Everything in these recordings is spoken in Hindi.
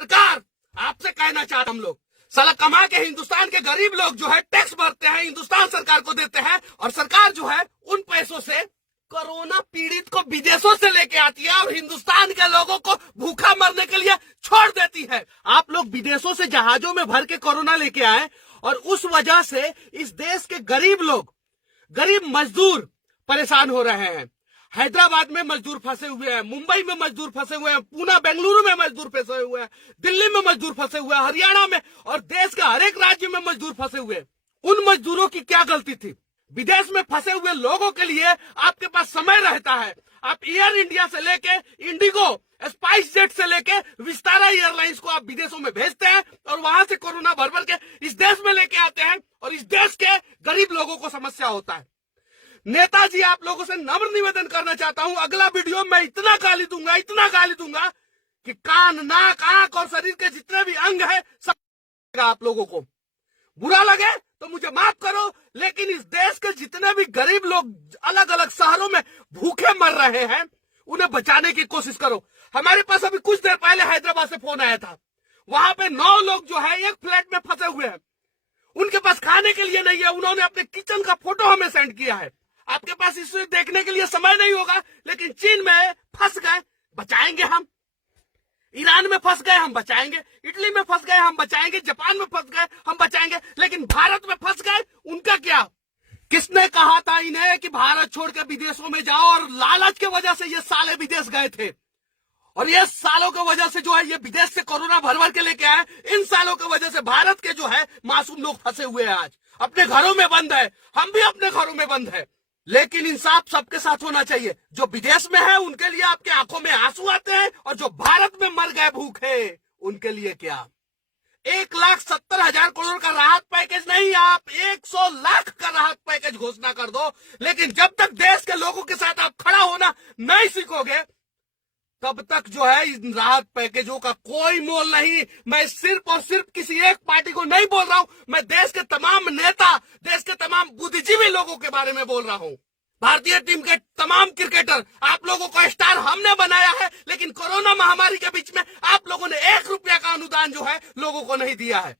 सरकार आपसे कहना चाहते हम लोग, साला कमा के हिंदुस्तान के गरीब लोग जो है टैक्स भरते हैं, हिंदुस्तान सरकार को देते हैं, और सरकार जो है उन पैसों से कोरोना पीड़ित को विदेशों से लेके आती है और हिंदुस्तान के लोगों को भूखा मरने के लिए छोड़ देती है। आप लोग विदेशों से जहाजों में भर के कोरोना लेके आए और उस वजह से इस देश के गरीब लोग, गरीब मजदूर परेशान हो रहे हैं। हैदराबाद में मजदूर फंसे हुए हैं, मुंबई में मजदूर फंसे हुए हैं, पूना बेंगलुरु में मजदूर फंसे हुए हैं, दिल्ली में मजदूर फंसे हुए हैं, हरियाणा में और देश के हर एक राज्य में मजदूर फंसे हुए हैं। उन मजदूरों की क्या गलती थी? विदेश में फंसे हुए लोगों के लिए आपके पास समय रहता है। आप एयर इंडिया से लेके इंडिगो, स्पाइस जेट से लेके विस्तारा एयरलाइंस को आप विदेशों में भेजते हैं और वहां से कोरोना भर भर के इस देश में लेके आते हैं और इस देश के गरीब लोगों को समस्या होता है। नेताजी, आप लोगों से नम्र निवेदन करना चाहता हूं, अगला वीडियो में इतना गाली दूंगा कि कान, नाक, आंख और शरीर के जितने भी अंग है सब आप लोगों को बुरा लगे तो मुझे माफ करो, लेकिन इस देश के जितने भी गरीब लोग अलग अलग शहरों में भूखे मर रहे हैं उन्हें बचाने की कोशिश करो। हमारे पास अभी कुछ देर पहले हैदराबाद से फोन आया था, वहां पे 9 लोग जो है एक फ्लैट में फंसे हुए हैं, उनके पास खाने के लिए नहीं है। उन्होंने अपने किचन का फोटो हमें सेंड किया है। आपके पास इसे देखने के लिए समय नहीं होगा, लेकिन चीन में फंस गए, बचाएंगे हम। ईरान में फंस गए, हम बचाएंगे। इटली में फंस गए, हम बचाएंगे। जापान में फंस गए, हम बचाएंगे। लेकिन भारत में फंस गए, उनका क्या? किसने कहा था इन्हें कि भारत छोड़ के विदेशों में जाओ? और लालच के वजह से ये साले विदेश गए थे, और ये सालों की वजह से जो है ये विदेश से कोरोना भर भर के लेके आए। इन सालों की वजह से भारत के जो है मासूम लोग फंसे हुए हैं, आज अपने घरों में बंद है। हम भी अपने घरों में बंद है, लेकिन इंसाफ सबके साथ होना चाहिए। जो विदेश में है उनके लिए आपके आंखों में आंसू आते हैं, और जो भारत में मर गए भूखे उनके लिए क्या? 1,70,000 करोड़ का राहत पैकेज नहीं, आप 100 लाख का राहत पैकेज घोषणा कर दो, लेकिन जब तक देश के लोगों के साथ आप खड़ा होना नहीं सीखोगे तब तक जो है इन राहत पैकेजों का कोई मोल नहीं। मैं सिर्फ और सिर्फ किसी एक पार्टी को नहीं बोल रहा हूं, मैं देश के तमाम नेता, देश के तमाम बुद्धिजीवी लोगों के बारे में बोल रहा हूं। भारतीय टीम के तमाम क्रिकेटर, आप लोगों को स्टार हमने बनाया है, लेकिन कोरोना महामारी के बीच में आप लोगों ने 1 रुपया का अनुदान जो है लोगों को नहीं दिया है।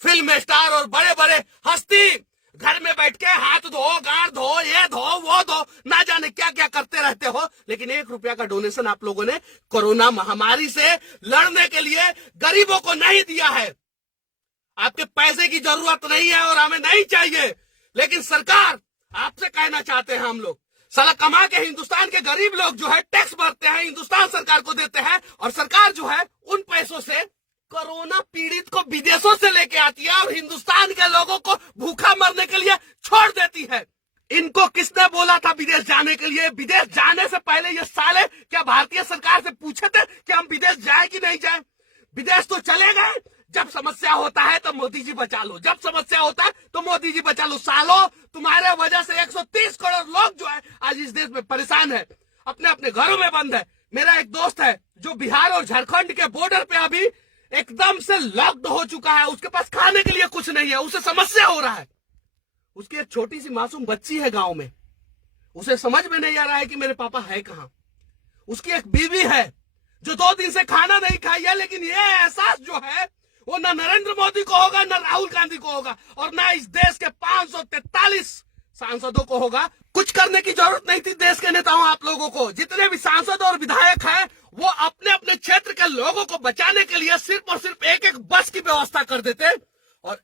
फिल्म स्टार और बड़े बड़े हस्ती घर में बैठ के हाथ धो, गांड धो, ये धो, वो धो, ना जाने क्या क्या करते रहते हो, लेकिन 1 रुपया का डोनेशन आप लोगों ने कोरोना महामारी से लड़ने के लिए गरीबों को नहीं दिया है। आपके पैसे की जरूरत नहीं है और हमें नहीं चाहिए, लेकिन सरकार आपसे कहना चाहते हैं हम लोग, साला कमा के हिंदुस्तान के गरीब लोग जो है टैक्स भरते हैं, हिंदुस्तान सरकार को देते हैं, और सरकार जो है उन पैसों से कोरोना पीड़ित को विदेशों से लेके आती है और हिंदुस्तान के लोगों को भूखा मरने के लिए छोड़ देती है। इनको किसने बोला था विदेश जाने के लिए? विदेश जाने से पहले ये साले क्या भारतीय सरकार से पूछे थे कि हम विदेश जाए कि नहीं जाए? विदेश तो चले गए। जब समस्या होता है तो मोदी जी बचा लो, जब समस्या होता है तो मोदी जी बचा लो। सालों, तुम्हारे वजह से 130 करोड़ लोग जो है आज इस देश में परेशान है, अपने अपने घरों में बंद है। मेरा एक दोस्त है जो बिहार और झारखंड के बॉर्डर पे अभी एकदम से लॉक्ड हो चुका है, उसके पास खाने के लिए कुछ नहीं है, उसे समस्या हो रहा है। उसकी एक छोटी सी मासूम बच्ची है गांव में, उसे समझ में नहीं आ रहा है कि मेरे पापा है कहां। उसकी एक बीवी है जो 2 दिन से खाना नहीं खाई है, लेकिन ये एहसास जो है वो न नरेंद्र मोदी को होगा, न राहुल गांधी को होगा, और न इस देश के 543 सांसदों को होगा। कुछ करने की जरूरत नहीं थी देश के नेताओं, आप लोगों को। जितने भी सांसद और विधायक हैं वो अपने अपने क्षेत्र के लोगों को बचाने के लिए सिर्फ और सिर्फ एक एक बस की व्यवस्था कर देते,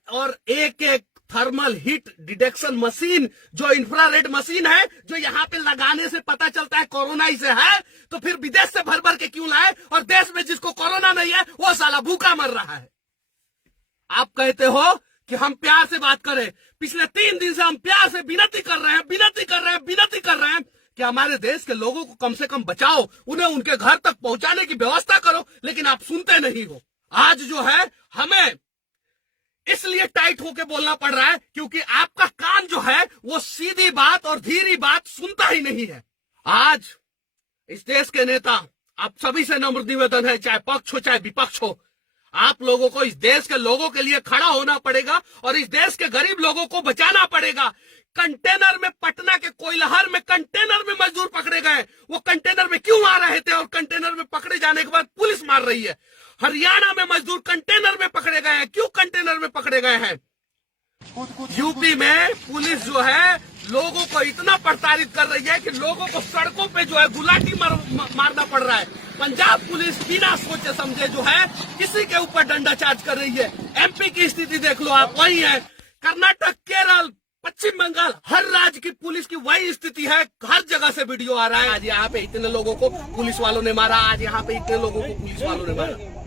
और एक एक थर्मल हीट डिटेक्शन मशीन, जो इंफ्रारेड मशीन है, जो यहाँ पे लगाने से पता चलता है कोरोना इसे है, तो फिर विदेश से भर भर के क्यों लाए? और देश में जिसको कोरोना नहीं है वो साला भूखा मर रहा है। आप कहते हो कि हम प्यार से बात करें, पिछले 3 दिन से हम प्यार से विनती कर रहे हैं कि हमारे देश के लोगों को कम से कम बचाओ, उन्हें उनके घर तक पहुंचाने की व्यवस्था करो, लेकिन आप सुनते नहीं हो। आज जो है हमें इसलिए टाइट होके बोलना पड़ रहा है क्योंकि आपका कान जो है वो सीधी बात और धीरी बात सुनता ही नहीं है। आज इस देश के नेता, आप सभी से नम्र निवेदन है, चाहे पक्ष हो चाहे विपक्ष हो, आप लोगों को इस देश के लोगों के लिए खड़ा होना पड़ेगा और इस देश के गरीब लोगों को बचाना पड़ेगा। कंटेनर में, पटना के कोइलहर में कंटेनर में मजदूर पकड़े गए। वो कंटेनर में क्यों आ रहे थे और कंटेनर में पकड़े जाने के बाद पुलिस मार रही है? हरियाणा में मजदूर कंटेनर में पकड़े गए हैं। क्यों कंटेनर में पकड़े गए हैं? यूपी में पुलिस जो है लोगों को इतना प्रताड़ित कर रही है कि लोगों को सड़कों पे जो है गुलाटी मारना पड़ रहा है। पंजाब पुलिस बिना सोचे समझे जो है किसी के ऊपर डंडा चार्ज कर रही है। एमपी की स्थिति देख लो आप, वही है। कर्नाटक, केरल, पश्चिम बंगाल, हर राज्य की पुलिस की वही स्थिति है। हर जगह से वीडियो आ रहा है, आज यहाँ पे इतने लोगों को पुलिस वालों ने मारा, आज यहाँ पे इतने लोगों को पुलिस वालों ने मारा।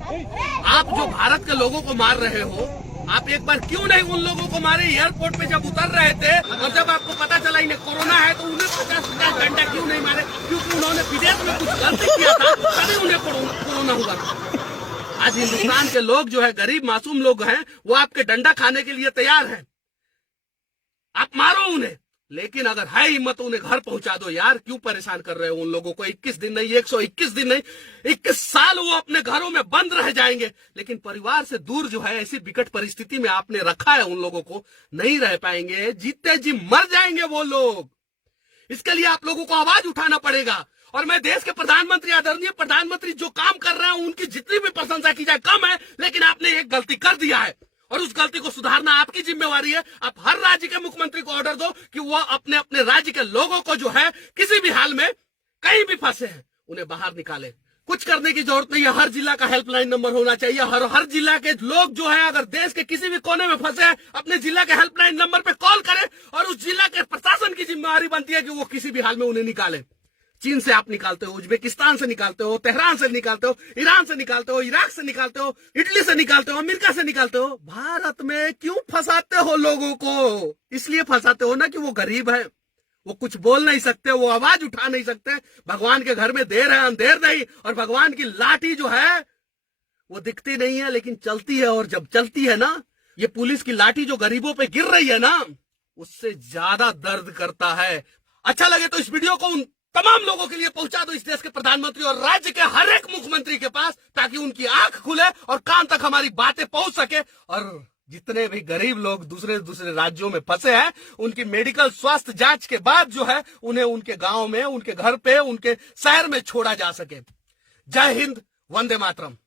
आप जो भारत के लोगों को मार रहे हो, आप एक बार क्यों नहीं उन लोगों को मारे? एयरपोर्ट पे जब उतर रहे थे और जब आपको पता चला इन्हें कोरोना है तो उन्हें 50 घंटा क्यों नहीं मारे? क्योंकि उन्होंने विदेश में कुछ गलती किया था, तभी उन्हें कोरोना हुआ। आज हिंदुस्तान के लोग जो है, गरीब मासूम लोग हैं, वो आपके डंडा खाने के लिए तैयार हैं। आप मारो उन्हें, लेकिन अगर है हिम्मत तो उन्हें घर पहुंचा दो यार। क्यों परेशान कर रहे हो उन लोगों को? 21 दिन नहीं, 121 दिन नहीं, 21 साल वो अपने घरों में बंद रह जाएंगे, लेकिन परिवार से दूर जो है ऐसी विकट परिस्थिति में आपने रखा है उन लोगों को, नहीं रह पाएंगे, जीते जी मर जाएंगे वो लोग। इसके लिए आप लोगों को आवाज उठाना पड़ेगा। और मैं देश के प्रधानमंत्री, आदरणीय प्रधानमंत्री जो काम कर रहे हैं उनकी जितनी भी प्रशंसा की जाए कम है, लेकिन आपने एक गलती कर दिया है और उस गलती को सुधारना आपकी जिम्मेवारी है। आप हर राज्य के मुख्यमंत्री को ऑर्डर दो कि वह अपने अपने राज्य के लोगों को जो है किसी भी हाल में कहीं भी फंसे हैं उन्हें बाहर निकाले। कुछ करने की जरूरत नहीं है। हर जिला का हेल्पलाइन नंबर होना चाहिए। हर जिला के लोग जो है अगर देश के किसी भी कोने में फंसे हैं, अपने जिला के हेल्पलाइन नंबर पे कॉल करें और उस जिला के प्रशासन की जिम्मेवारी बनती है कि वो किसी भी हाल में उन्हें निकाले। चीन से आप निकालते हो, उज्बेकिस्तान से निकालते हो, तेहरान से निकालते हो, ईरान से निकालते हो, इराक से निकालते हो, इटली से निकालते हो, अमेरिका से निकालते हो। भारत में क्यों फंसाते हो लोगों को? इसलिए फंसाते हो ना कि वो गरीब है, वो कुछ बोल नहीं सकते, वो आवाज उठा नहीं सकते। भगवान के घर में देर है अंधेर नहीं, और भगवान की लाठी जो है वो दिखती नहीं है लेकिन चलती है। और जब चलती है ना, ये पुलिस की लाठी जो गरीबों पे गिर रही है ना, उससे ज्यादा दर्द करता है। अच्छा लगे तो इस वीडियो को उन तमाम लोगों के लिए पहुंचा दो, इस देश के प्रधानमंत्री और राज्य के हर एक मुख्यमंत्री के पास, ताकि उनकी आंख खुले और कान तक हमारी बातें पहुंच सके। और जितने भी गरीब लोग दूसरे राज्यों में फंसे हैं, उनकी मेडिकल स्वास्थ्य जांच के बाद जो है उन्हें उनके गांव में, उनके घर पे, उनके शहर में छोड़ा जा सके। जय हिंद, वंदे मातरम।